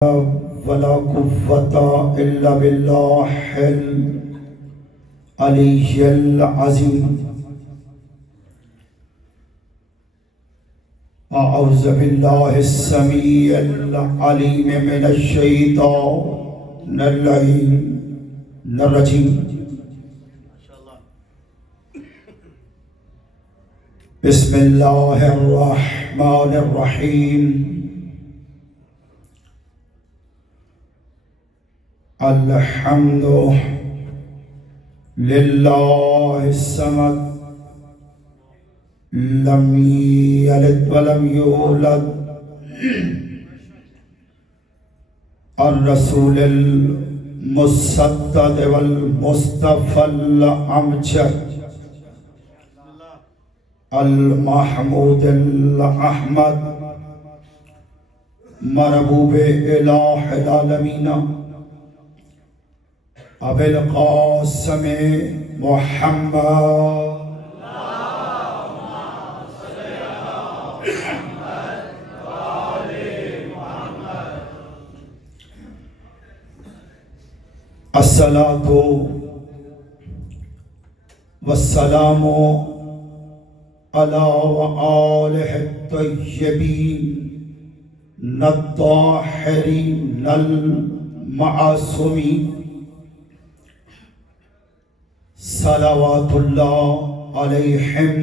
ولا قوة إلا بالله العلي العظيم. أعوذ بالله السميع العليم من الشيطان اللعين الرجيم. بسم الله الرحمن الرحيم. الحمد لله الصمد لم يلد ولم يولد الرسول المصدق والمصطفى الأمجد المحمود الأحمد مربوب إله العالمين ابو القاسم محمد الصلاة والسلام على وآله الطيبين الطاهرين المعصومين صلوات اللہ علیہم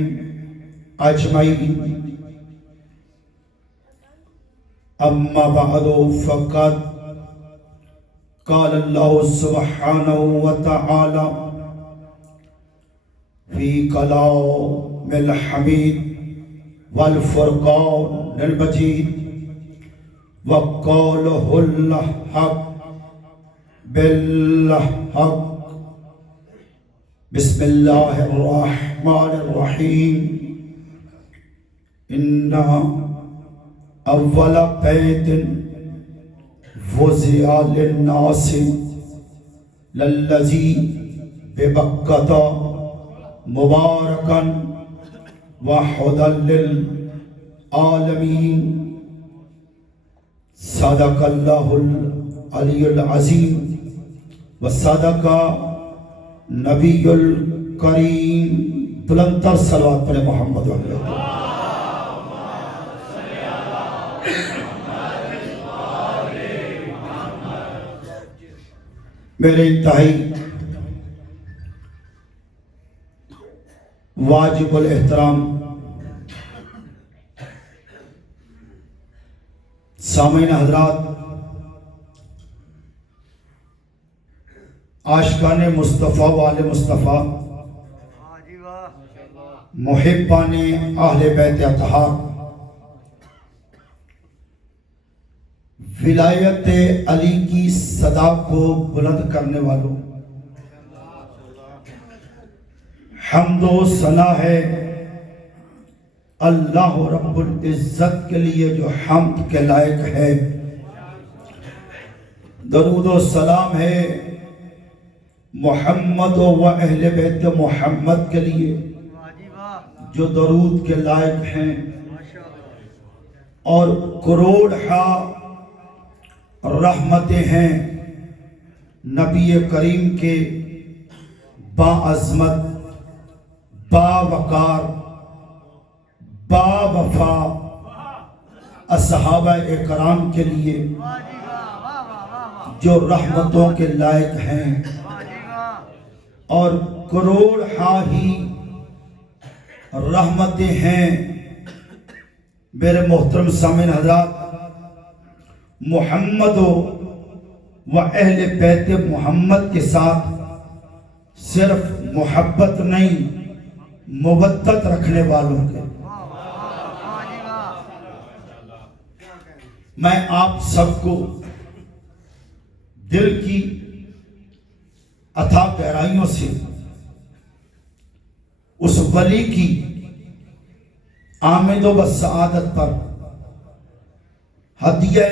اجمعین. اما بعد فقد قال اللہ سبحانہ وتعالی فی کلام الحمید والفرقان المجید وقوله الحق بالحق. بسم اللہ الرحمن الرحیم. ان اول بیت وضع للناس للذی ببکۃ مبارکا وہدی للعالمین. صدق اللہ العلی العظیم وصدق نبی الکریم. بلند تر صلوات پڑھے محمد علیہ. میرے انتہائی واجب الاحترام سامعین حضرات، عاشقان مصطفیٰ وآل مصطفیٰ، محبان اہل بیت اطہار، ولایت علی کی صدا کو بلند کرنے والوں، حمد و ثنا ہے اللہ رب العزت کے لیے جو حمد کے لائق ہے. درود و سلام ہے محمد و اہل بیت محمد کے لیے جو درود کے لائق ہیں، اور کروڑ ہا رحمتیں ہیں نبی کریم کے با عظمت، با وقار، با وفا اصحابہ اکرام کے لیے جو رحمتوں کے لائق ہیں، اور کروڑ ہا ہی رحمتیں ہیں. میرے محترم سامعین حضرات، محمد و اہل بیت محمد کے ساتھ صرف محبت نہیں، مودت رکھنے والوں کے میں آپ سب کو دل کی اتھاہ گہرائیوں سے اس ولی کی آمد و بسعادت پر ہدیہ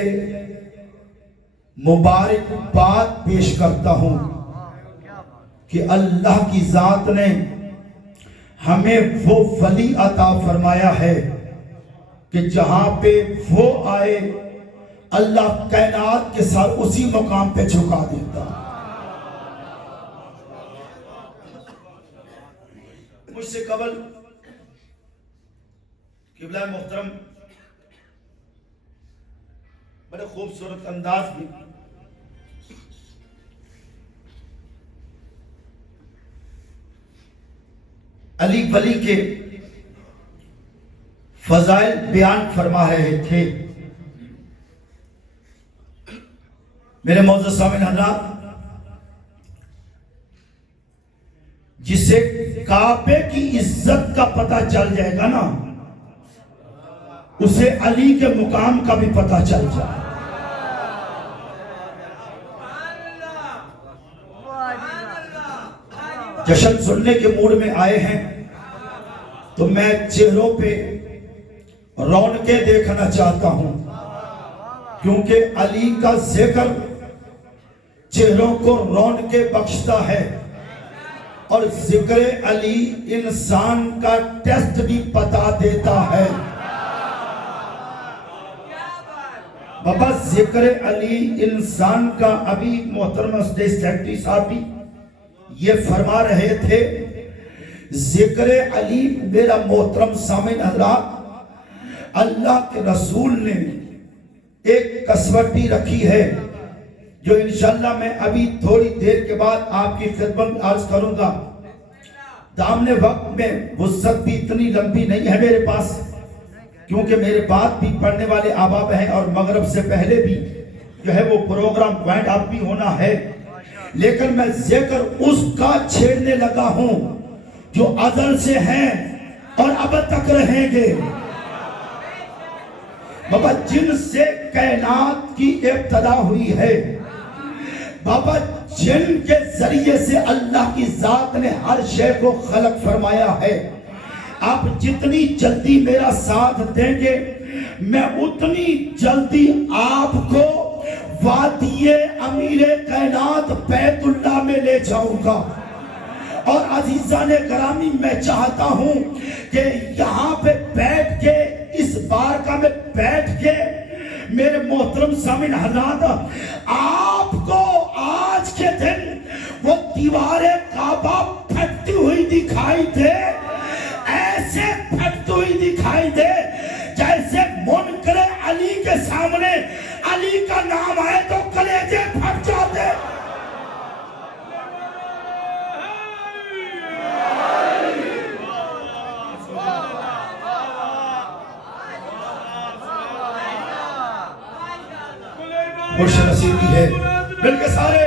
مبارک بات پیش کرتا ہوں کہ اللہ کی ذات نے ہمیں وہ ولی عطا فرمایا ہے کہ جہاں پہ وہ آئے اللہ کائنات کے ساتھ اسی مقام پہ جھکا دیتا. مجھ سے قبل قبلہ محترم بڑے خوبصورت انداز میں علی ولی کے فضائل بیان فرما رہے تھے. میرے معزز سامعین حضرات، جسے کعبے کی عزت کا پتہ چل جائے گا نا، اسے علی کے مقام کا بھی پتہ چل جائے. جشن سننے کے موڈ میں آئے ہیں تو میں چہروں پہ رونقیں دیکھنا چاہتا ہوں، کیونکہ علی کا ذکر چہروں کو رونقیں بخشتا ہے، اور ذکر علی انسان کا ٹیسٹ بھی بتا دیتا ہے. بابا ذکر علی انسان کا، ابھی محترم اسٹیٹ سیکرٹری صاحب بھی یہ فرما رہے تھے، ذکر علی میرا محترم سامعین حضرات، اللہ کے رسول نے ایک کسوٹی رکھی ہے جو انشاءاللہ میں ابھی تھوڑی دیر کے بعد آپ کی خدمت عرض کروں گا. دامن وقت میں وسعت بھی اتنی لمبی نہیں ہے میرے پاس، کیونکہ میرے بعد بھی پڑھنے والے احباب ہیں اور مغرب سے پہلے بھی جو ہے وہ پروگرام وائنڈ اپ بھی ہونا ہے. لیکن میں ذکر اس کا چھیڑنے لگا ہوں جو ازل سے ہیں اور اب تک رہیں گے. بابا جن سے کائنات کی ابتدا ہوئی ہے، بابا جن کے ذریعے سے اللہ کی ذات نے ہر شے کو خلق فرمایا ہے، آپ جتنی جلدی میرا ساتھ دیں گے میں اتنی جلدی آپ کو وادی امیر کائنات بیت اللہ میں لے جاؤں گا. اور عزیزان گرامی، میں چاہتا ہوں کہ یہاں پہ بیٹھ کے، اس بارگاہ میں بیٹھ کے میرے محترم سامعین حضرات، آپ کو آج کے دن وہ دیوار کعبہ پھٹتی ہوئی دکھائی دے، ایسے پھٹتی ہوئی دکھائی دے جیسے منکر علی کے سامنے علی کا نام آئے تو کلیجے پھٹ جاتے. خوش نصیبی ہے، مل کے سارے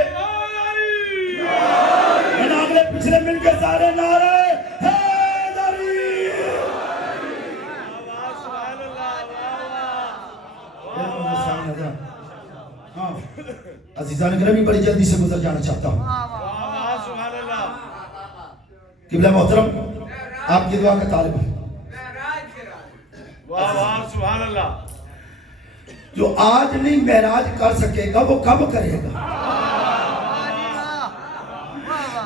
اگلے پچھلے مل کے سارے نعرے عزیزان گرامی، بڑی جلدی سے گزر جانا چاہتا ہوں. قبلہ محترم، آپ کی دعا کا طالب ہوں. جو آج نہیں معراج کر سکے گا وہ کب کرے گا؟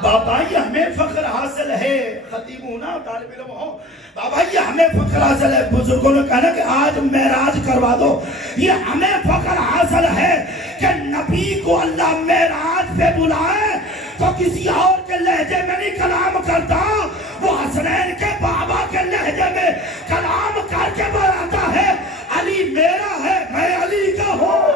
بابا یہ ہمیں فخر حاصل ہے، خطیب ہونا طالب علم ہو، بابا یہ ہمیں فخر حاصل ہے. بزرگوں نے کہا کہ آج معراج کروا دو. یہ ہمیں فخر حاصل ہے کہ نبی کو اللہ معراج پہ بلائے تو کسی اور کے لہجے میں نہیں کلام کرتا، وہ حسنین کے بابا کے لہجے میں کلام کر کے بلاتا ہے. علی میرا ہے، میں علی کا ہوں.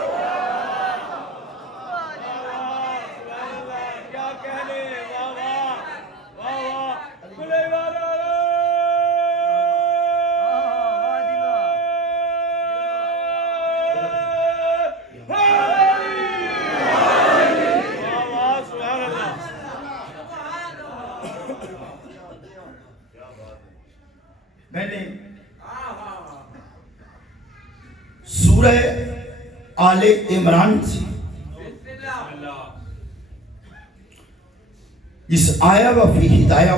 میں نے سورہ آل عمران سے جس آیا و فی ہدایہ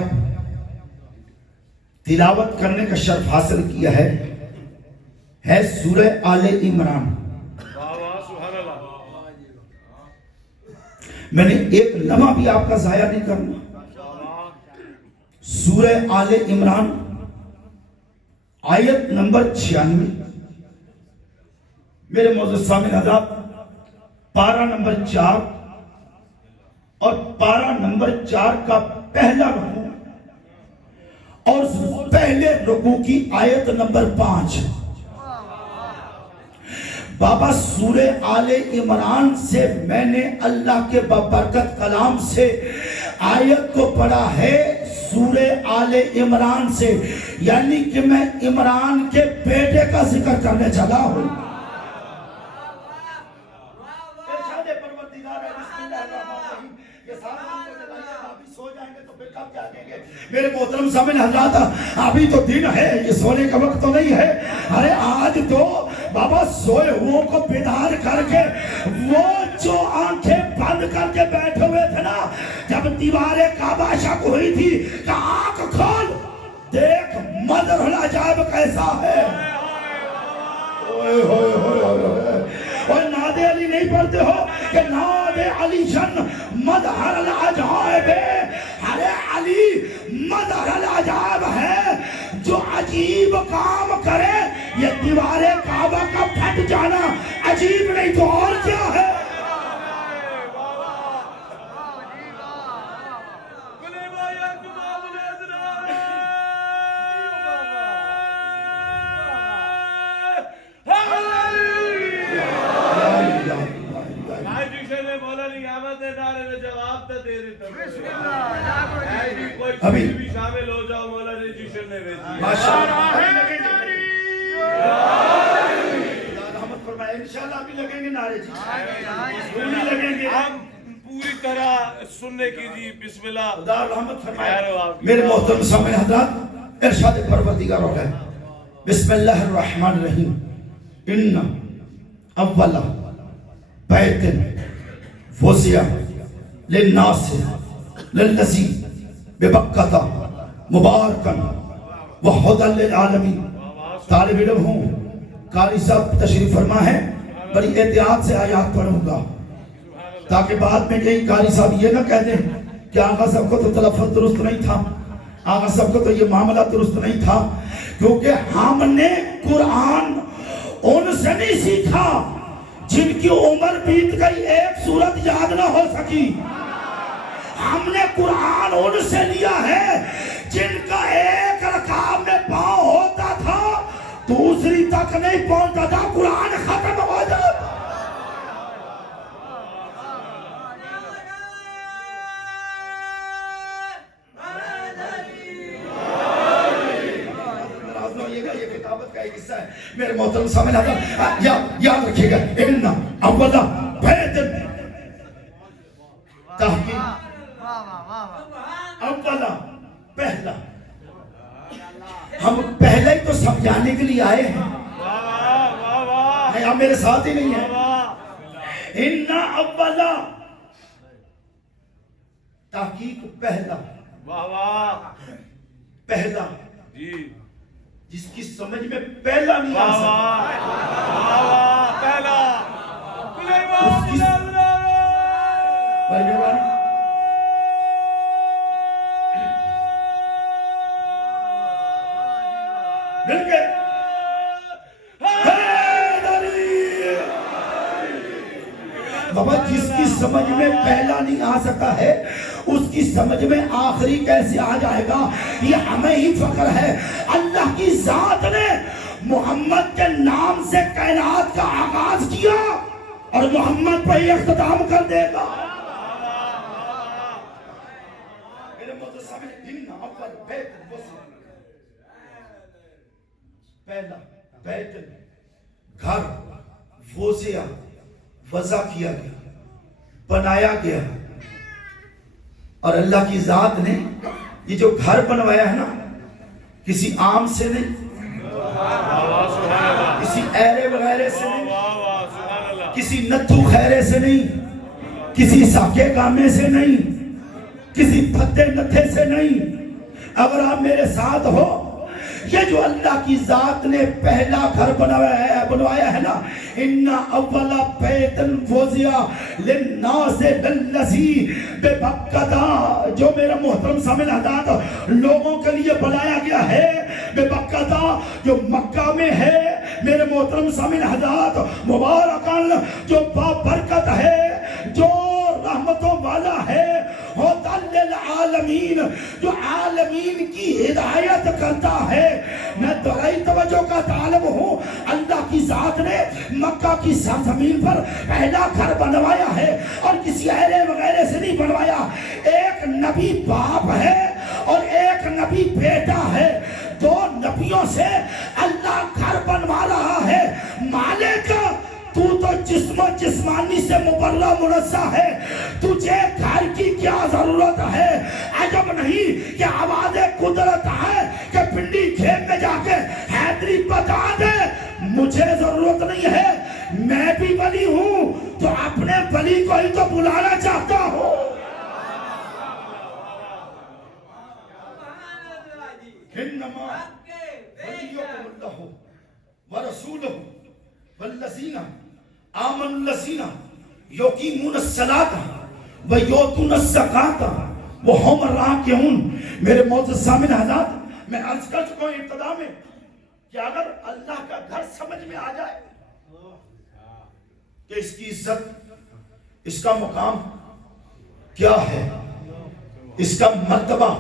تلاوت کرنے کا شرف حاصل کیا ہے سورہ آل عمران. میں نے ایک لمحہ بھی آپ کا ضائع نہیں کرنا. سورہ آل عمران آیت نمبر 96. میرے معزز سامعین حضرات، پارہ نمبر 4 اور پارہ نمبر 4 کا پہلا رکوع اور پہلے رکوع کی آیت نمبر 5. بابا سورہ آل عمران سے میں نے اللہ کے بابرکت کلام سے آیت کو پڑھا ہے، سورہ آل عمران سے، یعنی کہ میں عمران کے بیٹے کا ذکر کرنے چلا ہوں. میرے محترم سامعین حضرات، ابھی تو دن ہے، یہ سونے کا وقت تو نہیں ہے. ارے آج تو بابا سوئے ہوں کو بیدار کر کے، وہ جو آنکھیں بند کر کے بیٹھے ہوئے تھے نا، جب دیوار کعبہ شک ہوئی تھی کہ آنکھ کھول دیکھ منظر العجائب کیسا ہے. اور ناد علی نہیں پڑھتے ہو کہ ناد علی جن مظہر العجائب، ارے علی مظہر العجائب ہے جو عجیب کام کرے. یہ دیوار کعبہ کا پھٹ جانا عجیب نہیں تو اور کیا ہے. ابھی شامل ہو جاؤ مولانا جیشن نے رحمت فرمائے. انشاءاللہ ابھی لگیں گے نعرے جی، لگیں گے ہم پوری طرح سننے کی جی. بسم اللہ، خدا رحمت فرمائے. میرے محترم سامعین حضرات، ارشاد پروردگار ہے بسم اللہ الرحمن الرحیم. ان اول بیت وضع للناس للذی ببکۃ مبارکا وہدی للعالمین. طالب علم ہوں، قاری صاحب تشریف فرما ہے، بڑی احتیاط سے آیات پڑھوں گا تاکہ بعد میں یہی قاری صاحب یہ نہ کہہ دیں کہ آغا صاحب کو تو تلفظ درست نہیں تھا، آغا صاحب کو تو یہ معاملہ درست نہیں تھا. کیونکہ ہم نے قرآن ان سے نہیں سیکھا جن کی عمر بیت گئی ایک سورت یاد نہ ہو سکی. ہم نے قرآن ان سے لیا ہے جن کا ایک رکعت میں پاؤں ہوتا تھا دوسری تک نہیں پہنچتا تھا، قرآن ختم ہو جاتا. یہ کتابت کا ایک حصہ ہے. میرے محترم سامعین حضرات، یاد رکھیے گا، ان اول بیت، تحقیق اولا پہلا. ہم پہلے ہی تو سمجھانے کے لیے آئے ہیں، آپ میرے ساتھ ہی نہیں ہیں. ان اولا تحقیق پہلا، پہلا جس کی سمجھ میں پہلا نہیں آ بابا جس کی سمجھ میں پہلا نہیں آ سکتا ہے اس کی سمجھ میں آخری کیسے آ جائے گا. یہ ہمیں ہی فخر ہے. اللہ کی ذات نے محمد کے نام سے کائنات کا آغاز کیا اور محمد پہ ہی اختتام کر دے گا. پہلا بیت گھر وضع کیا گیا، بنایا گیا. اور اللہ کی ذات نے یہ جو گھر بنوایا ہے نا، کسی عام سے نہیں، کسی ایرے وغیرہ سے نہیں، کسی نتھو خیرے سے نہیں، کسی ساکے گامے سے نہیں، کسی پھتے نتھے سے نہیں. اگر آپ میرے ساتھ ہو، یہ جو اللہ کی ذات نے پہلا گھر بنوایا ہے نا، ان اول بیت وضع للناس للذی ببکۃ، جو میرا محترم سامعین حضرات لوگوں کے لیے بنایا گیا ہے، ببکۃ جو مکہ میں ہے، میرے محترم سامعین حضرات، مبارکان جو بابرکت ہے، جو رحمتوں والا ہے، ہوتا للعالمین، جو عالمین کی ہدایت کرتا ہے۔ میں دہرائی توجہ کا طالب ہوں، اللہ کی ذات نے مکہ کی سرزمین پر پہلا گھر بنوایا ہے اور کسی اہلِ وغیرہ سے نہیں بنوایا۔ ایک نبی باپ ہے اور ایک نبی بیٹا ہے، دو نبیوں سے اللہ گھر بنوا رہا ہے۔ مالک تو جسم و جسمانی سے مبرہ منزہ ہے، تجھے گھر کی کیا ضرورت ہے؟ عجب نہیں کہ آواز قدرت ہے کہ پنڈی کھیت میں جا کے حیدری بتا دے مجھے ضرورت نہیں ہے، میں بھی ولی ہوں، تو اپنے ولی کو ہی تو بلانا چاہتا ہوں۔ انما ولیکم اللہ ورسولہ والذین آمنوا الذین یقیمون الصلاۃ ویؤتون الزکاۃ وہم راکعون۔ میرے معزز سامعین حضرات، میں عرض کر چکا ہوں ابتدا میں کہ اگر اللہ کا گھر سمجھ میں آ جائے کہ اس کی عزت، اس کا مقام کیا ہے، اس کا مرتبہ،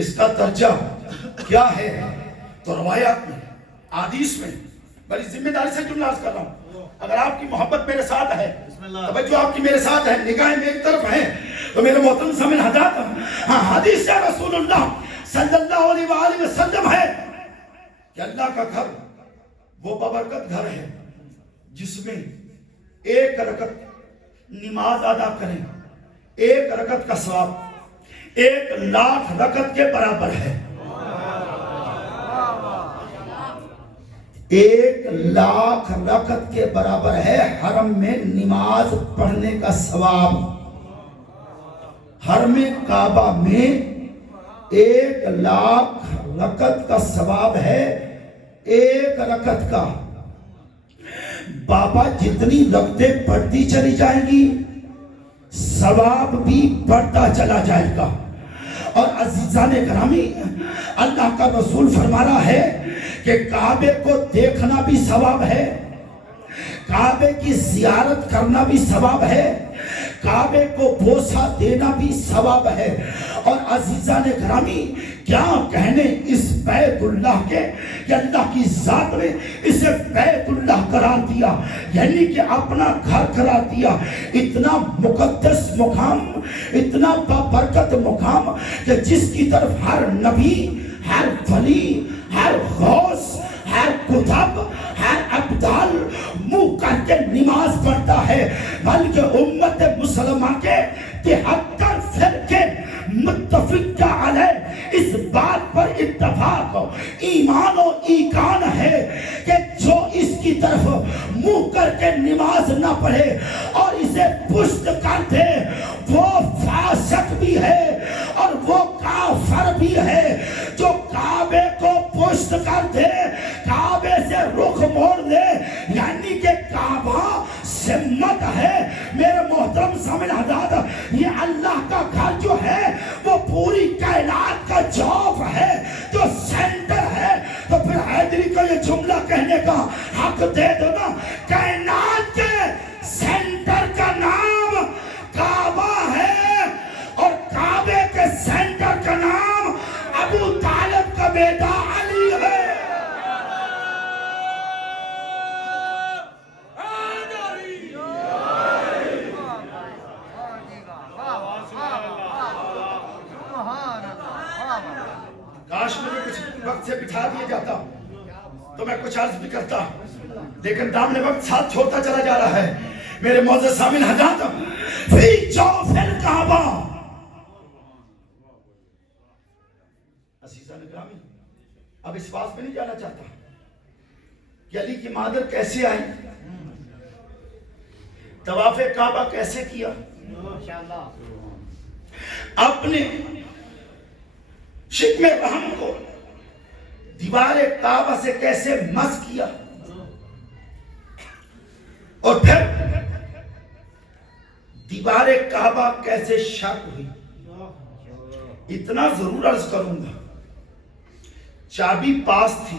اس کا درجہ کیا ہے، تو روایات میں، حدیث میں، بڑی ذمہ داری سے جملہ عرض کر رہا ہوں، اگر آپ کی محبت میرے ساتھ ہے، توجہ آپ کی میرے ساتھ ہے، نگاہیں میری طرف ہیں، تو میرے محترم سامعین حضرات، حدیث سے رسول اللہ صلی اللہ علیہ وآلہ وسلم ہے کہ اللہ کا گھر وہ بابرکت گھر ہے جس میں ایک رکعت نماز ادا کریں، ایک رکعت کا ثواب 1,00,000 رکعت کے برابر ہے۔ 1,00,000 رکعت کے برابر ہے حرم میں نماز پڑھنے کا ثواب۔ حرم کعبہ میں 1,00,000 رکعت کا ثواب ہے، ایک رکعت کا۔ بابا جتنی رکعتیں بڑھتی چلی جائیں گی ثواب بھی بڑھتا چلا جائے گا۔ اور عزیزان گرامی، اللہ کا رسول فرما رہا ہے کہ کعبے کو دیکھنا بھی ثواب ہے، کعبے کی زیارت کرنا بھی ثواب ہے، کعبے کو بوسہ دینا بھی ثواب ہے۔ اور عزیزان گرامی، کیا کہنے اس بیت اللہ کے کہ اللہ کی ذات نے اسے بیت اللہ قرار دیا، یعنی کہ اپنا گھر قرار دیا۔ اتنا مقدس مقام، اتنا بابرکت مقام کہ جس کی طرف ہر نبی، ہر ولی، ہر غوث، ہر قطب، ہر ابدال منہ کر کے نماز پڑھتا ہے، بلکہ امت مسلمہ کے 73 فرقے متفق علیہ اس بات پر اتفاق ایمان و ایقان ہے کہ جو اس کی طرف منہ کر کے نماز نہ پڑھے اور اسے پشت کر دے وہ فاسق بھی ہے اور وہ کافر بھی ہے۔ جو کعبے کو پشت کر دے، کعبے سے رخ موڑ دے، یعنی کہ کعبہ سمت ہے۔ میرے محترم سامعین حضرات، یہ اللہ کا گھر جو ہے وہ پوری کائنات کا جوف ہے، جو سینٹر ہے۔ تو پھر حیدری کو یہ جملہ کہنے کا حق دے دو نا، کائنات کے سینٹر کا نام کعبہ ہے اور کعبے کے سینٹر کا نام ابو طالب کا بیٹا علی ہے۔ کاش مجھے کچھ وقت سے بٹھا دیا جاتا تو میں کچھ عرض بھی کرتا، لیکن دامن وقت ساتھ چھوڑتا چلا جا رہا ہے۔ میرے معزز سامعین حضرات، فی جوف الکعبہ، عزیزان گرامی، اب اس بات میں نہیں جانا چاہتا کہ علی کی مادر کیسے آئی، طواف کعبہ کیسے کیا، اپنے شکم رحم کو دیوار کعبہ سے کیسے مس کیا، اور پھر دیوار کعبہ کیسے شک ہوئی۔ اتنا ضرور عرض کروں گا، چابی پاس تھی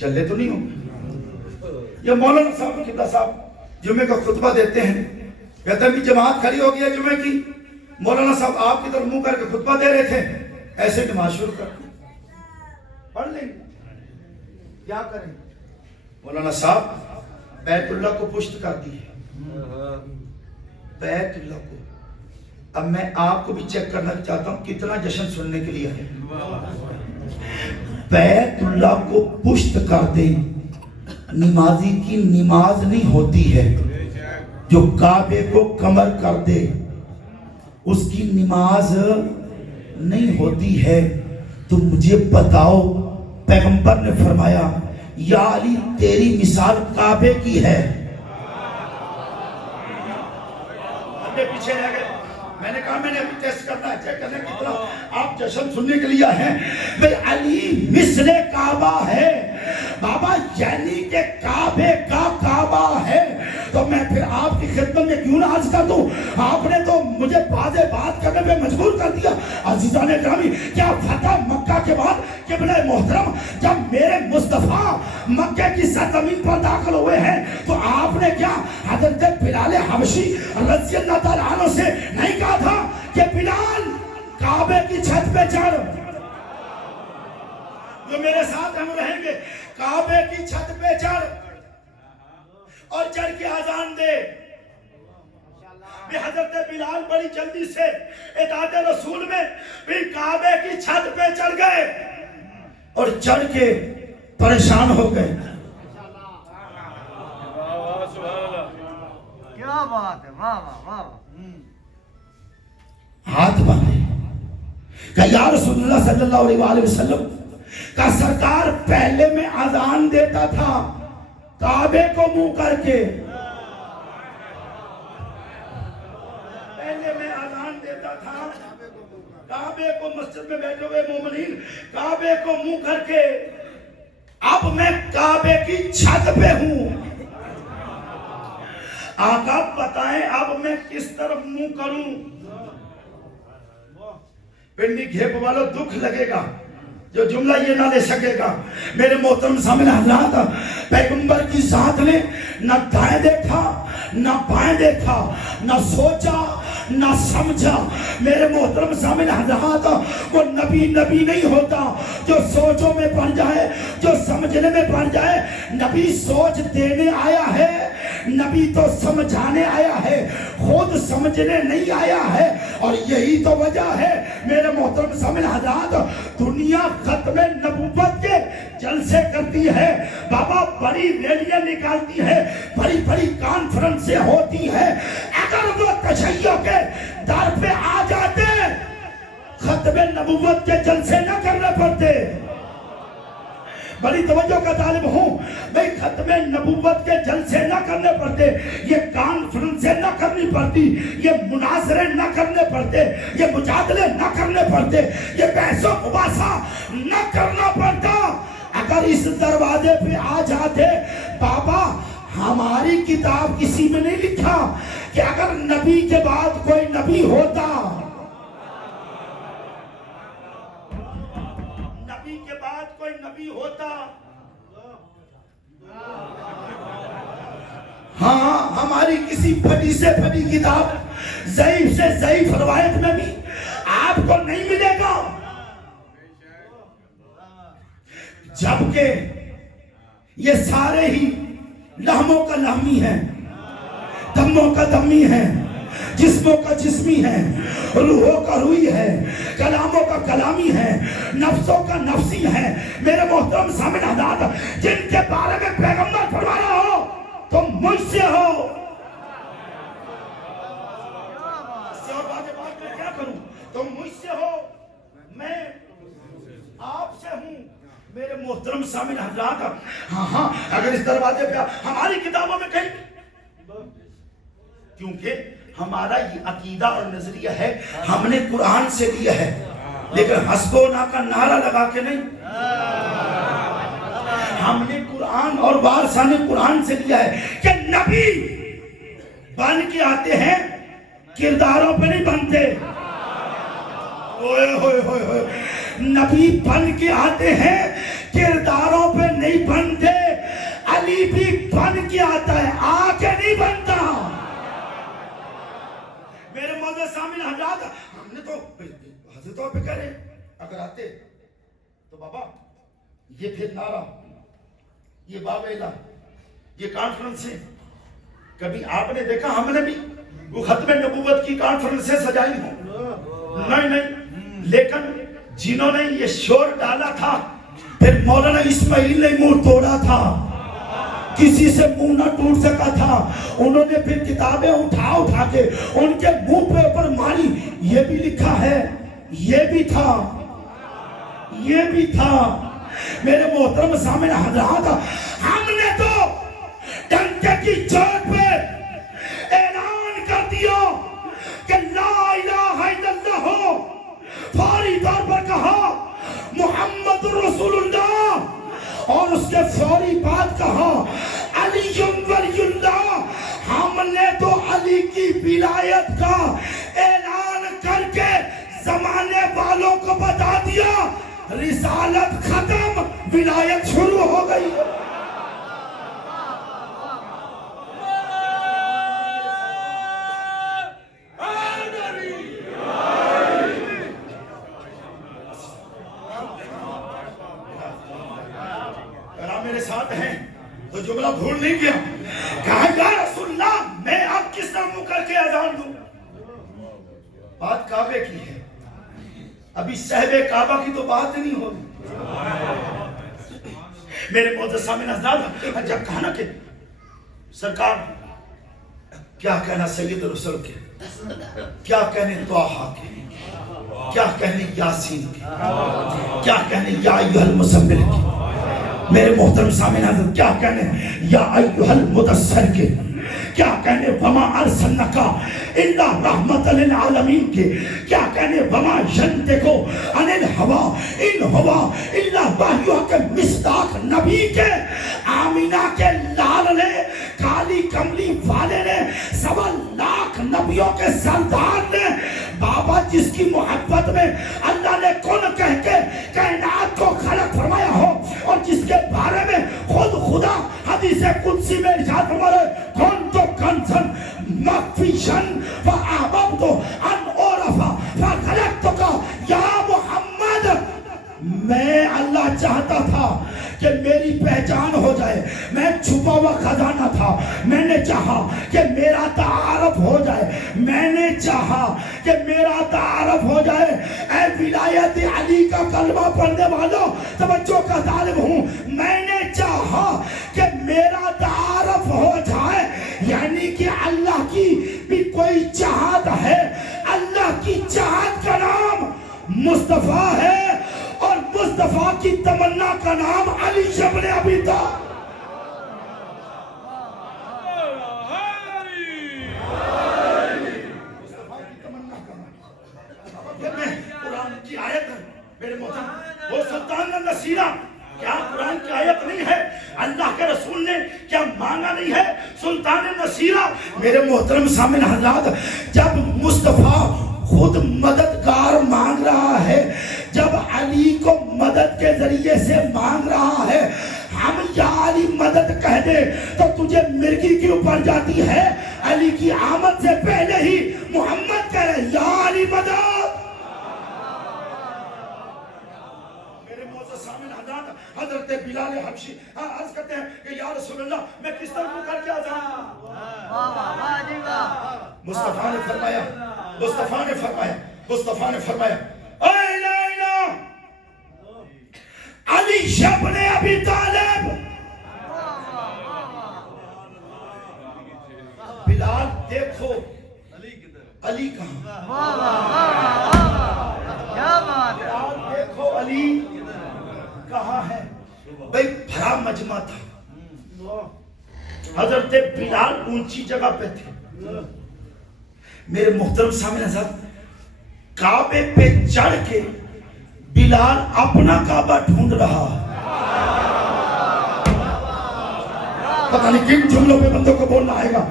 چلے تو نہیں ہوں؟ یہ مولانا صاحب قبلہ صاحب جمعے کا خطبہ دیتے ہیں، کہتے ہیں بھی جماعت کھڑی ہو گئی ہے جمعے کی، مولانا صاحب آپ کی طرف منہ کر کے خطبہ دے رہے تھے، ایسے نماز شروع کر پڑھ لیں گے، کیا کریں؟ مولانا صاحب بیت اللہ کو پشت کر دی ہے، بیت اللہ کو۔ اب میں آپ کو بھی چیک کرنا چاہتا ہوں کتنا جشن سننے کے لیے ہے۔ بیت اللہ کو پشت کر دے، نمازی کی نماز نہیں ہوتی ہے، جو کعبے کو کمر کر دے اس کی نماز نہیں ہوتی ہے۔ تو مجھے بتاؤ، پیغمبر نے فرمایا یا علی تیری مثال کعبے کی ہے۔ پیچھے رہ گئے، میں نے کہا میں نے ابھی ٹیسٹ کرنا ہے، چیک کرنا ہے کتنا آپ جشن سننے کے لیے ہیں۔ بھئی علی مثل کعبہ ہے بابا، یعنی کہ کعبے کا کعبہ ہے۔ تو میں پھر آپ کی خدمت میں کیوں نہ عرض کر دوں، آپ نے تو مجھے واضح بات کرنے پہ مجبور کر دیا۔ عزیزان گرامی، کیا فتح مکہ کے بعد قبلہ محترم جب میرے مصطفیٰ مکہ کی سرزمین پر داخل ہوئے ہیں تو آپ نے کیا حضرت بلال حبشی رضی اللہ تعالیٰ عنہ سے نہیں کہا تھا کہ بلال کعبے کی چھت پہ چڑھ؟ جو میرے ساتھ ہم رہیں گے، کعبے کی چھت پہ چڑھ اور چڑھ کے آزان دے۔ حضرت بلال بڑی جلدی سے اطاعت رسول میں بھی کعبے کی چھت پہ چڑھ گئے اور چڑھ کے پریشان ہو گئے۔ کیا بات ہے، واہ واہ واہ۔ ہاتھ باندھے، کہ یا رسول اللہ صلی اللہ علیہ وآلہ وسلم کا سرکار پہلے میں اذان دیتا تھا کعبے کو منہ کر کے، پہلے میں اذان دیتا تھا کعبے کو، مسجد میں بیٹھے ہوئے مومنین کعبے کو منہ کر کے، اب میں کعبے کی چھت پہ ہوں، آقا بتائیں اب میں کس طرف منہ کروں؟ پنڈی گھیپ والوں دکھ لگے گا جو جملہ یہ نہ لے سکے گا۔ میرے محترم سامنے حضرات، پیغمبر کی ذات نے نہ دائیں دیکھا نہ بائیں دیکھا، نہ سوچا نہ سمجھا۔ میرے محترم سامنے حضرات، وہ نبی نہیں ہوتا جو سوچوں میں پڑ جائے، جو سمجھنے میں پڑ جائے۔ نبی سوچ دینے آیا ہے، نبی تو سمجھانے آیا ہے، خود سمجھنے نہیں آیا ہے۔ اور یہی تو وجہ ہے میرے محترم سامنے حضرات، دنیا ختم نبوت کے جلسے کرتی ہے، بابا بڑی ریلیاں نکالتی ہے، بڑی بڑی کانفرنسیں ہوتی ہے۔ اگر وہ تشیع کے در پہ آ جاتے ختم نبوت کے جلسے نہ کرنے پڑتے۔ بڑی توجہ کا طالب ہوں، بھئی ختم نبوت کے جلسے نہ کرنے پڑتے، یہ کانفرنسیں نہ کرنی پڑتی، یہ مناظرے نہ کرنے پڑتے، یہ مجادلے نہ کرنے پڑتے، یہ بحث و مباحثہ نہ کرنا پڑتا۔ اگر اس دروازے پہ آ جاتے، بابا ہماری کتاب کسی میں نہیں لکھا کہ اگر نبی کے بعد کوئی نبی ہوتا، نبی کے بعد کوئی نبی ہوتا، ہاں ہماری کسی پھٹی سے پھٹی کتاب، ضعیف سے ضعیف روایت میں بھی آپ کو نہیں ملے گا۔ جبکہ یہ سارے ہی لہموں کا لہمی ہے، دموں کا دمی ہے، جسموں کا جسمی ہے، روحوں کا روحی ہے، کلاموں کا کلامی ہے، نفسوں کا نفسی ہے۔ میرے محترم سامنے حضرات، جن کے بارے میں پیغمبر فرمایا ہو تم مجھ سے ہو، اس سے اور بات میں کیا کروں؟ تم مجھ سے ہو، میں آپ سے ہوں۔ میرے محترم سامنے حضرات، ہاں اگر اس دروازے پہ ہماری کتابوں میں کہیں، کیونکہ ہمارا یہ عقیدہ اور نظریہ ہے، ہم نے قرآن سے لیا ہے، لیکن حسبونا کا نعرہ لگا کے نہیں، ہم نے قرآن اور وارثان قرآن سے لیا ہے کہ نبی بن کے آتے ہیں، کرداروں پہ نہیں بنتے۔ نبی بن کے آتے ہیں، کرداروں پہ نہیں بنتے، علی بھی بن کے آتا ہے، آ کے نہیں بنتا۔ میرے موجود سامنے حضرات، ہم نے تو حضرت طور پہ کہہ رہے اگر آتے تو بابا یہ پھر نعرہ، یہ بابیلا، یہ کانفرنس ہے، کبھی آپ نے دیکھا ہم نے بھی وہ ختم نبوت کی کانفرنسیں سجائی ہوں؟ نہیں، لیکن جنہوں نے یہ شور ڈالا تھا، پھر مولانا اسماعیل نے منہ توڑا تھا، کسی سے منہ نہ ٹوٹ سکا تھا، انہوں نے پھر کتابیں اٹھا کے ان کے منہ پہ اوپر ماری، یہ بھی لکھا ہے، یہ بھی تھا، یہ بھی تھا۔ میرے محترم سامنے حضرات، ہم نے تو ڈنکے کی چوٹ پہ اعلان کر دیا کہ لا الہ الا اللہ ہو، فوری طور پر کہا محمد رسول اللہ، اور اس کے فوری بعد کہا علی ولی اللہ۔ ہم نے تو علی کی ولایت کا اعلان کر کے زمانے والوں کو بتا دیا رسالت ختم، ولایت شروع ہو گئی۔ میرے ساتھ ہیں تو جملہ بھول نہیں گیا، کہا یا رسول اللہ میں اب کس طرح منہ کر کے اذان دوں؟ بات کعبے کی ہے، ابھی صحب کعبہ کی تو بات نہیں ہوگی۔ میرے معزز سامعین حضرات، جب کہا نا کہ سرکار کیا کہنا سید رسول کے، کیا کہنے طٰہٰ کے، کیا کہنے یاسین کے، کیا کہنے یا ایھا المزمل کے، میرے محترم سامعین حضرت کیا کہنے یا ایھا المدثر کے، کیا کہنے وما ارسلناک الا رحمۃ للعالمین کے، کیا کہنے وما ینطق عن الہوی ان ہوا الا وحی کے مصداق نبی کے، آمینہ کے لال نے، کالی کملی والے نے، 1.25 لاکھ نبیوں کے سردار نے، بابا جس کی محبت میں اللہ نے کن کہہ کے کائنات کو خلق فرمایا ہو، اور جس کے بارے میں خود خدا حدیث قدسی میں ارشاد فرما رہے کنت کنزا مخفیا فاحببت ان اعرف فخلقتک یا محمد۔ میں اللہ چاہتا تھا کہ میری پہچان ہو جائے، میں چھپا ہوا خزانہ تھا، میں نے چاہا کہ میرا تعارف ہو جائے، میں نے چاہا کہ میرا تعارف ہو جائے۔ اے ولایت علی کا کلمہ پڑھنے والوں توجہ کا طالب ہوں، میں نے چاہا کہ میرا تعارف ہو جائے، یعنی کہ اللہ کی بھی کوئی چاہت ہے، اللہ کی چاہت کا نام مصطفیٰ ہے، اور مصطفیٰ کی تمنا کا نام علی ابن ابی طالب۔ قرآن کی آیت ہے میرے محترم، وہ سلطان النصیرہ کیا قرآن کی آیت نہیں ہے؟ اللہ کے رسول نے کیا مانگا نہیں ہے؟ سلطان النصیرہ میرے محترم سامعین حضرات، جب مصطفیٰ خود مددگار مانگ رہا ہے، جب علی کو مدد کے ذریعے سے مانگ رہا ہے، ہم یا علی مدد کہہ دے تو تجھے مرگی کے اوپر جاتی ہے۔ علی کی آمد سے پہلے ہی محمد کہہ رہے یا علی مدد۔ میرے معزز سامعین حضرات، حضرت بلال حبشی عرض کرتے ہیں کہ یا رسول اللہ میں کس طرح منہ کر کے آ جاؤں؟ مصطفیٰ نے فرمایا، مصطفیٰ نے فرمایا، مصطفیٰ نے فرمایا اے لیلا علی ابن ابی طالب۔ بلال دیکھو علی کہاں، بلال دیکھو علی کہاں ہے۔ بھئی بھرا مجمع تھا، حضرت بلال اونچی جگہ پہ تھے۔ میرے محترم سامنے حضرت کعبے پہ چڑھ کے بلال اپنا کعبہ ڈھونڈ رہا، پتہ نہیں کن جملوں پہ بندوں کو بولنا آئے گا۔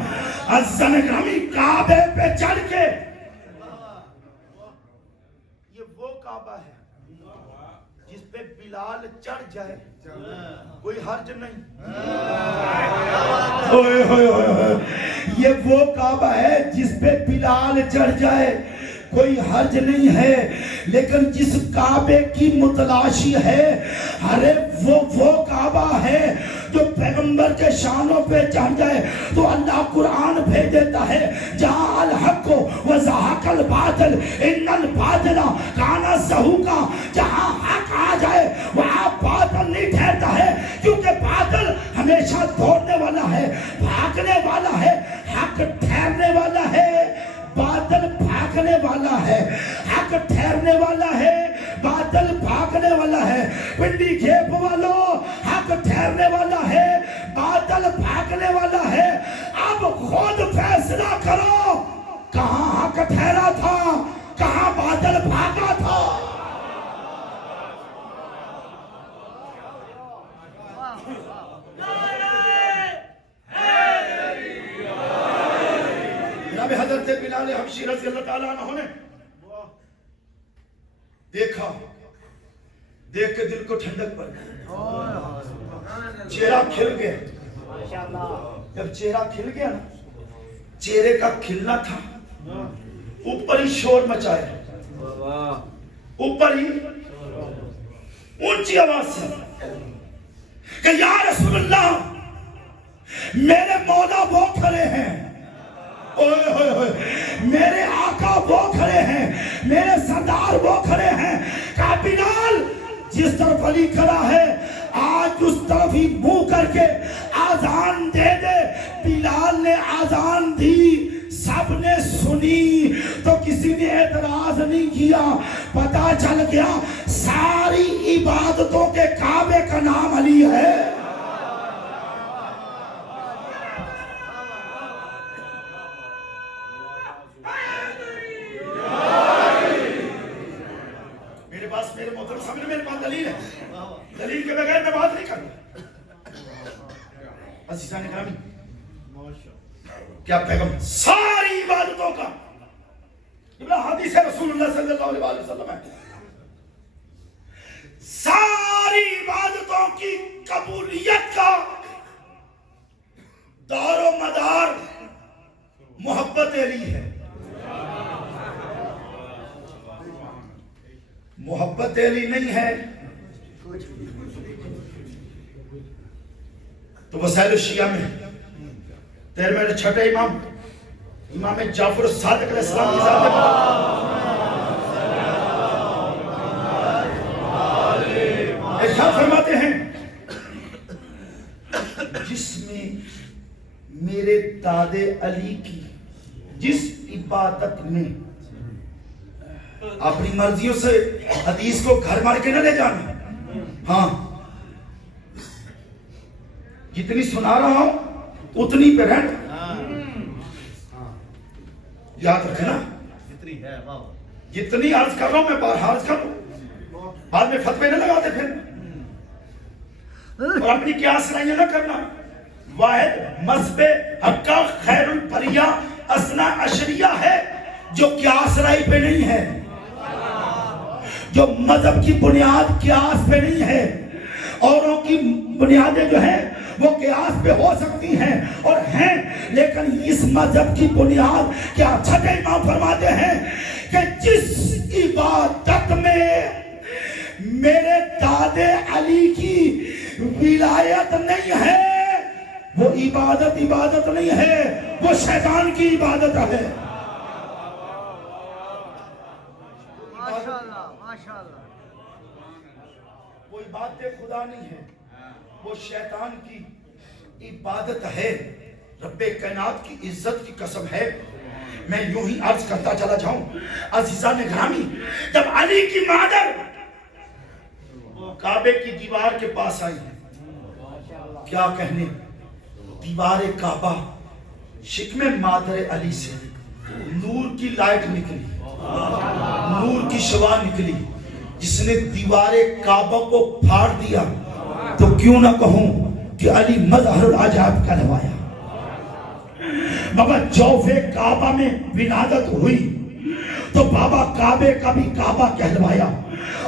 عزیزان گرامی کعبے پہ چڑھ کے، یہ وہ کعبہ ہے جس پہ بلال چڑھ جائے کوئی حرج نہیں. اوئے ہوئے ہوئے ہوئے, یہ وہ کعبہ ہے جس پہ بلال چڑھ جائے کوئی حرج نہیں ہے, لیکن جس کعبے کی متلاشی ہے ارے وہ کعبہ ہے جو پیغمبر کے شانوں پہ چڑھ جائے تو اللہ قرآن بھیج دیتا ہے جہاں الحق وزحق الباطل ان الباطل کان زہوقا, جہاں حق آ جائے وہاں باطل نہیں ٹھہرتا ہے, کیونکہ باطل ہمیشہ دوڑنے والا ہے, بھاگنے والا ہے, حق ٹھہرنے والا ہے, باطل بھاگنے والا ہے. حق ٹھہرنے والا ہے, باطل بھاگنے والا ہے. پنڈی گھیپ والوں, حق ٹھہرنے والا ہے, باطل بھاگنے والا ہے. اب خود فیصلہ کرو کہاں حق ٹھہرا تھا, کہاں باطل بھاگا تھا. حضرت بلال حبشی رضی اللہ تعالیٰ عنہ نے دیکھا, دیکھ کے دل کو ٹھنڈک پڑ گئی, چہرہ کھل گیا. جب چہرہ کھل گیا نا, چہرے کا کھلنا تھا, اوپر ہی شور مچایا, اوپر ہی اونچی آواز سے کہ یا رسول اللہ میرے مولا وہ کھڑے ہیں, میرے آقا وہ کھڑے ہیں, میرے سردار وہ کھڑے ہیں. کہا بلال جس طرف علی کھڑا ہے آج اس طرف ہی منہ کر کے آذان دے دے. بلال نے آذان دی, سب نے سنی تو کسی نے اعتراض نہیں کیا. پتا چل گیا ساری عبادتوں کے کعبے کا نام علی ہے. میرے محترم سامنے میرے پاس دلیل ہے, دلیل کے بغیر میں بات نہیں کرتا. عزیزان گرامی, کیا پیغمبر ساری عبادتوں کا حدیث رسول اللہ صلی اللہ علیہ وسلم ہے, ساری عبادتوں کی قبولیت کا دار و مدار محبت علی ہے. محبت علی نہیں ہے تو وسائل الشیعہ میں 13 چھٹے امام جعفر الصادق علیہ السلام کی ذات ارشاد فرماتے ہیں جس میں میرے داد علی کی جس عبادت میں اپنی مرضیوں سے حدیث کو گھر مار کے نہ لے جانا, ہاں جتنی سنا رہا ہوں اتنی پہ رہنا, یاد رکھنا جتنی عرض کر رہا ہوں میں بار عرض کر رہا ہوں, بعد میں فتوے نہ لگاتے پھر, اور اپنی قیاس رائیاں نہ کرنا. واحد مذہب حقہ خیر البریہ اثنا عشریہ ہے جو قیاس رائی پہ نہیں ہے, جو مذہب کی بنیاد قیاس پہ نہیں ہے. اوروں کی بنیادیں جو ہیں وہ قیاس پہ ہو سکتی ہیں اور ہیں, لیکن اس مذہب کی بنیاد کیا چھٹے امام فرماتے ہیں کہ جس عبادت میں میرے داد علی کی ولایت نہیں ہے وہ عبادت نہیں ہے, وہ شیطان کی عبادت ہے. وہ عبادت خدا نہیں ہے, وہ شیطان کی عبادت ہے. رب کائنات کی عزت کی قسم ہے, میں یوں ہی عرض کرتا چلا جاؤں. عزیزان گرامی, جب علی کی مادر کعبے کی دیوار کے پاس آئی, کیا کہنے, دیوار کعبہ شکم مادر علی سے نور کی لائٹ نکلی, نور کی شعاع نکلی, جس نے دیوار کعبہ کو پھاڑ دیا. تو کیوں نہ کہوں کہ علی مظہر العجائب کہلوایا. بابا جوف کعبہ میں ولادت ہوئی تو بابا کعبے کا بھی کعبہ کہلوایا,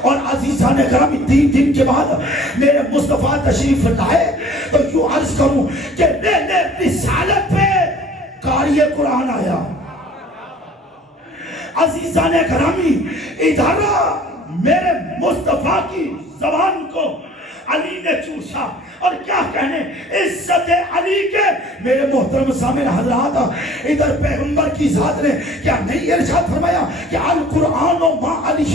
اور عزیزان کرام 3 دن کے بعد میرے مصطفیٰ تشریف لائے تو یوں عرض کروں کہ میرے رسالت پہ قاری قرآن آیا. عزیزان کرامی ادھر میرے مصطفیٰ کی زبان کو علی نے چوسا. اور کیا کہنے عزت علی کے میرے محترم سامعین حضرات, ادھر پیغمبر کی ذات نے کیا نہیں ارشاد فرمایا کہ القرآن و ما علی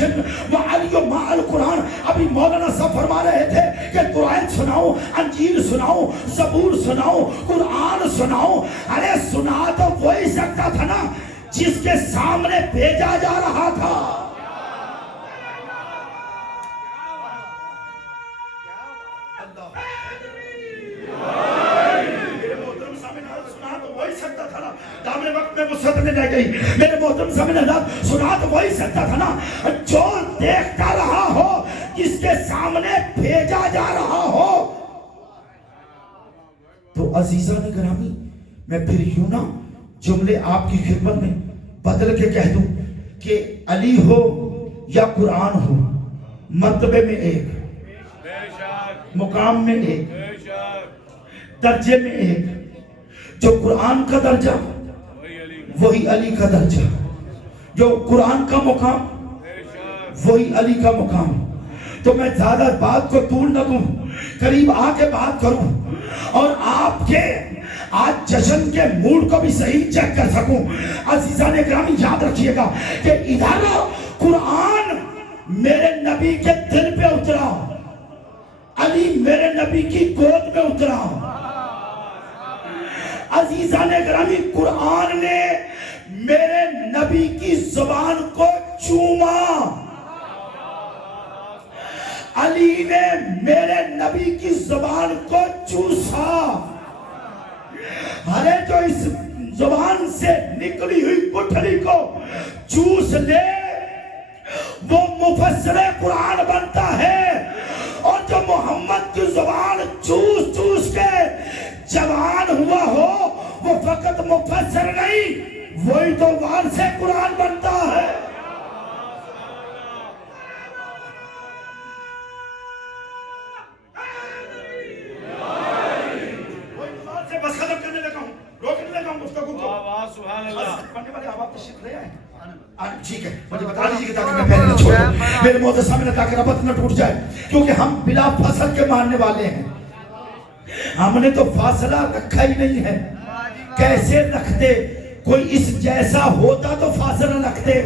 و علی و ما القرآن. ابھی مولانا صاحب فرما رہے تھے کہ قرآن سناؤ, انجیل سناؤ, زبور سناؤ, قرآن سناؤ. ارے سنا تو وہی سکتا تھا نا جس کے سامنے بھیجا جا رہا تھا. دامن وقت میں وسعت نے رہ گئی. میرے محترم سامنے حضرات سنا تو وہی سکتا تھا نا جو دیکھتا رہا ہو, جس کے سامنے بھیجا جا رہا ہو. تو عزیزان گرامی میں پھر یوں نا جملے آپ کی خدمت میں بدل کے کہہ دوں کہ علی ہو یا قرآن ہو, مرتبے میں ایک, مقام میں ایک, درجے میں ایک. جو قرآن کا درجہ وہی علی کا درجہ, جو قرآن کا مقام وہی علی کا مقام. تو میں زیادہ بات کو طول نہ دوں, قریب آ کے بات کروں اور آپ کے آج جشن کے موڈ کو بھی صحیح چیک کر سکوں. عزیزان اکرامی یاد رکھیے گا کہ ادھر قرآن میرے نبی کے دل پہ اترا, علی میرے نبی کی گود میں اترا. عزیزان گرامی قرآن نے میرے نبی کی زبان کو چوما, علی نے میرے نبی کی زبان کو چوسا. ارے جو اس زبان سے نکلی ہوئی گٹھلی کو چوس لے وہ مفسر قرآن بنتا ہے, اور جو محمد کی زبان چوس چوس کے جوان ہوا ہو وہ فقط مفسر نہیں, وہی تو وارث قرآن بنتا ہے. بس ختم کرنے لگا ہوں, روکنے لگا ہوں گفتگو کو. سبحان اللہ. پڑھنے والے آپ تشریف لے آئے. ٹھیک ہے, مجھے بتا دیجیے کہ تاکہ میں پہلے نہ چھوڑوں, میرے موت سامنے تاکہ ربط نہ ٹوٹ جائے, کیونکہ ہم بلا فصل کے ماننے والے ہیں. ہم نے تو فاصلہ رکھا ہی نہیں ہے. کیسے رکھتے, کوئی اس جیسا ہوتا تو فاصلہ رکھتے.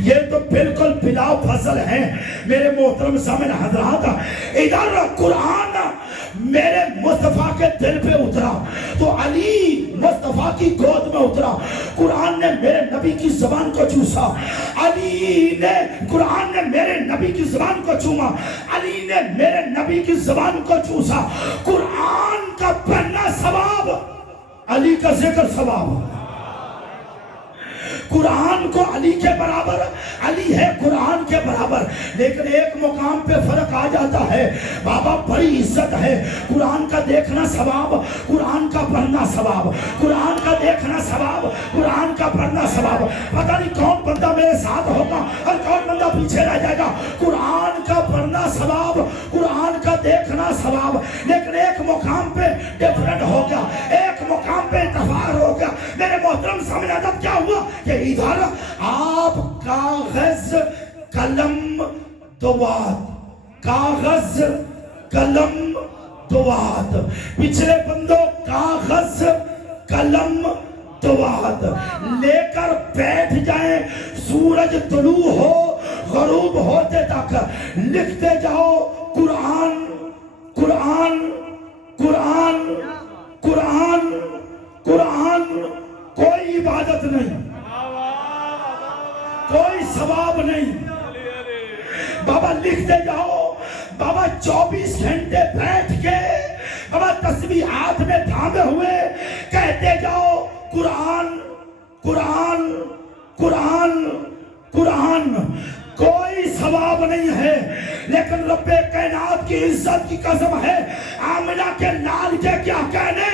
یہ تو بالکل بلا فصل ہیں. میرے محترم سامعین حضرات, ادھر قرآن میرے مصطفیٰ کے دل پہ اترا تو علی مصطفیٰ کی گود میں اترا. قرآن نے میرے نبی کی زبان کو چوسا, علی نے قرآن نے میرے نبی کی زبان کو چوما, علی نے میرے نبی کی زبان کو چوسا. قرآن کا پڑھنا ثواب, علی کا ذکر ثواب. قرآن کو علی کے برابر, علی ہے قرآن کے برابر. لیکن ایک مقام پہ فرق آ جاتا ہے بابا, بڑی عزت ہے. قرآن کا دیکھنا ثواب, قرآن کا پڑھنا ثواب, قرآن کا دیکھنا ثواب, قرآن کا پڑھنا ثواب. پتہ نہیں کون بندہ میرے ساتھ ہوگا اور کون بندہ پیچھے رہ جائے گا. قرآن کا پڑھنا ثواب, قرآن کا دیکھنا ثواب. لیکن ایک مقام پہ ڈیفرنٹ ہو گیا, ایک مقام پہ اتفاق ہو گیا. میرے محترم سامنے ادب کیا ہوا کہ ادھر آپ کاغذ قلم دوات, کاغذ قلم دوات, پچھلے بندوں کاغذ قلم دوات لے کر بیٹھ جائیں, سورج طلوع ہو غروب ہوتے تک لکھتے جاؤ قرآن قرآن قرآن قرآن قرآن. کوئی عبادت نہیں, کوئی ثواب نہیں. بابا لکھتے جاؤ, بابا 24 گھنٹے بیٹھ کے بابا تسبیح ہاتھ میں تھامے ہوئے کہتے جاؤ قرآن قرآن قرآن قرآن. کوئی ثواب نہیں ہے. لیکن رب کائنات کی عزت کی قسم ہے, آمنہ کے لال کے کیا کہنے,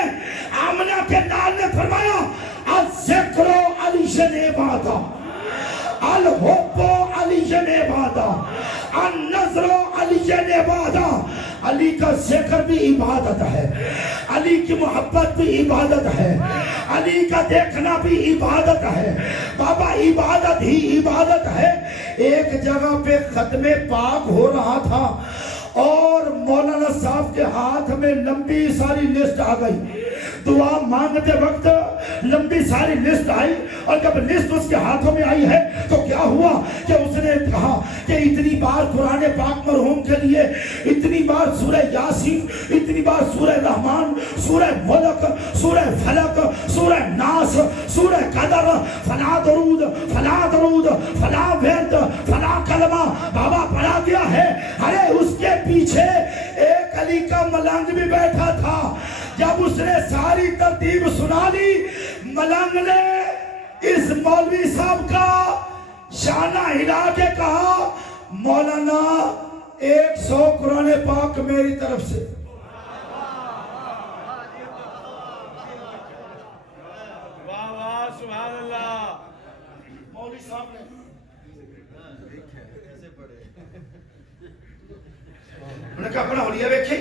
آمنہ کے لال نے فرمایا الذکر علی علیہ الحب علی عبادہ، النظر علی عبادہ، علی کا ذکر بھی عبادت ہے، علی کی محبت بھی عبادت ہے، علی کا دیکھنا بھی عبادت ہے بابا، عبادت ہی عبادت ہے۔ ایک جگہ پہ ختم پاک ہو رہا تھا اور مولانا صاحب کے ہاتھ میں لمبی ساری لسٹ آ گئی، دعا مانگتے وقت لمبی ساری لسٹ آئی، اور جب لسٹ اس کے ہاتھوں میں آئی ہے تو کیا ہوا کہ اس نے کہا کہ اتنی بار قرآن پاک مرحوم کے لیے، اتنی بار سورہ یاسین، اتنی بار سورہ رحمان، سورہ ملک، سورہ فلق، سورہ ناس، سورہ قدر، فلا درود، فلا درود، فلا ورد، فلا کلمہ بابا پڑھا گیا ہے۔ ارے اس کے پیچھے ایک علی کا ملنگ بھی بیٹھا تھا، جب اس نے ساری ترتیب سنا لی، ملنگ نے اس مولوی صاحب کا شانہ ہلا کے کہا، مولانا 100 قرآن پاک میری طرف سے۔ واہ واہ سبحان اللہ۔ مولوی صاحب نے انہوں نے کہا اپنا ہولیہ ویکھے،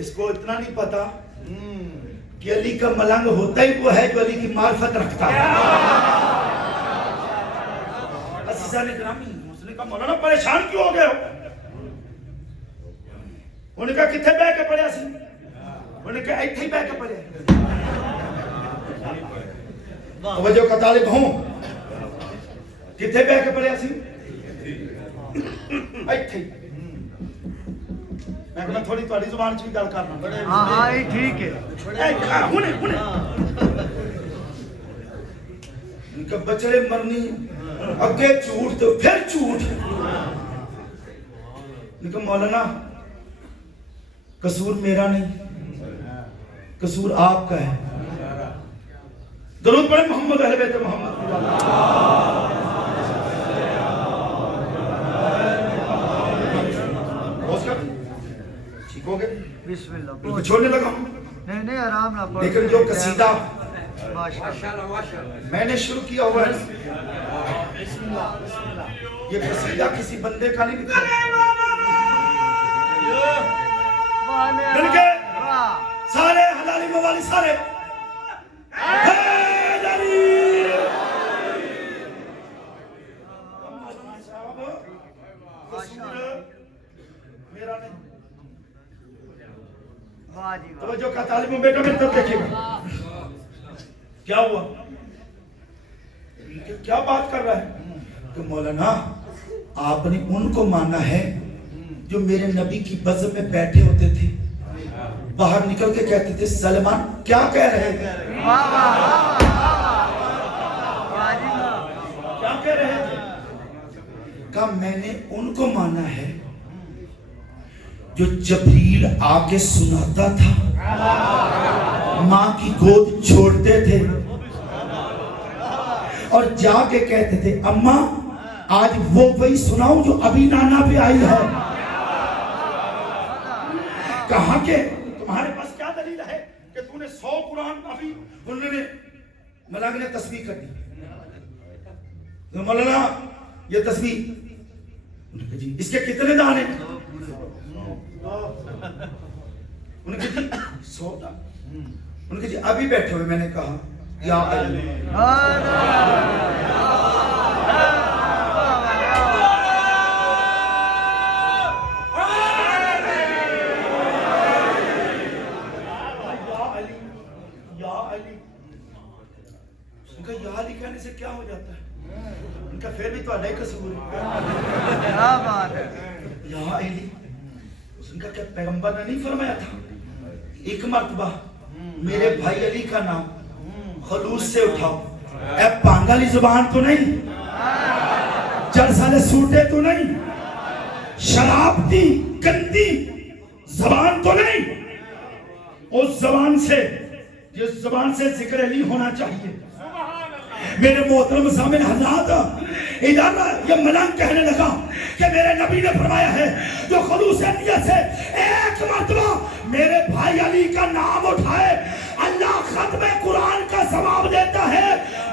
اس کو اتنا نہیں پتا کہ علی کا ملنگ ہوتا ہی وہ ہے جو علی کی معرفت رکھتا ہے۔ عزیزان گرامی، اس نے کہا مولانا پریشان کیوں ہو گئے ہو؟ انہوں نے کہا کتھے بہ کے پڑھیا سی؟ انہوں نے کہا ایتھے ہی بہ کے پڑھیا۔ توجہ کا طالب ہوں، کتھے بہ کے پڑھیا سی؟ ایتھے ہی۔ میں کہا تھوڑی تواڈی زبان چ بھی گل کرنا۔ ہاں ہاں یہ ٹھیک ہے۔ ان کا بچڑے مرنی، اگے جھوٹ تو پھر جھوٹ۔ ان کا مولانا قصور میرا نہیں، قصور آپ کا ہے۔ درود پڑھیں محمد اہل بیت محمد۔ ٹھیک ہو گئے؟ بسم اللہ۔ ان کو چھوڑنے لگا ہوں، نہیں نہیں آرام نہ پڑھ۔ لیکن جو قصیدہ ماشاءاللہ میں نے شروع کیا ہوا ہے، یہ قصیدہ کسی بندے کا نہیں لکھا، بلکہ سارے حلالی موالی سارے میرا نہیں۔ واہ جی واہ۔ توجہ کا طالب ہوں، بیٹا میری طرف دیکھیے گا کیا ہوا، کیا بات کر رہا ہے کہ مولانا آپ نے ان کو مانا ہے جو میرے نبی کی بزم میں بیٹھے ہوتے تھے، باہر نکل کے کہتے تھے سلمان کیا کہہ رہے تھے، واہ واہ واہ جی واہ۔ کیا کہہ رہے تھے؟ کہا میں نے ان کو مانا ہے جو جبریل آ کے سناتا تھا، ماں کی گود چھوڑتے تھے اور جا کے کہتے تھے اماں آج وہ وہی سناؤں جو ابھی نانا پہ آئی ہے۔ کہا کہ تمہارے پاس کیا دلیل ہے کہ تم نے 100 قرآن ابھی، انہوں نے ملنگ نے تسبیح کر دی، تو مولانا یہ تسبیح، انہوں نے کہا جی اس کے کتنے دانے؟ انہوں نے کہا جی 100 دانے۔ انہوں نے کہا جی ابھی بیٹھے ہوئے میں نے کہا یا علی، یا علی کہنے سے کیا ہو جاتا ہے؟ ان کا پھر بھی تو اڈائی قصور ہے، کیا بات ہے۔ یا علی، ان کا کیا پیغمبر نے نہیں فرمایا تھا ایک مرتبہ میرے بھائی علی کا نام خلوص سے اٹھاؤ، اے پانگالی زبان تو نہیں، چل سالے سوٹے تو نہیں، شرابتی گندی زبان تو نہیں، اس زبان سے جس زبان سے ذکر علی ہونا چاہیے۔ میرے محترم سامنے حضرات، ادھر یہ ملنگ کہنے لگا کہ میرے نبی نے فرمایا ہے جو خلوص نیت سے ایک مرتبہ میرے بھائی علی کا نام اٹھائے اللہ ختم قرآن کا ثواب دیتا ہے۔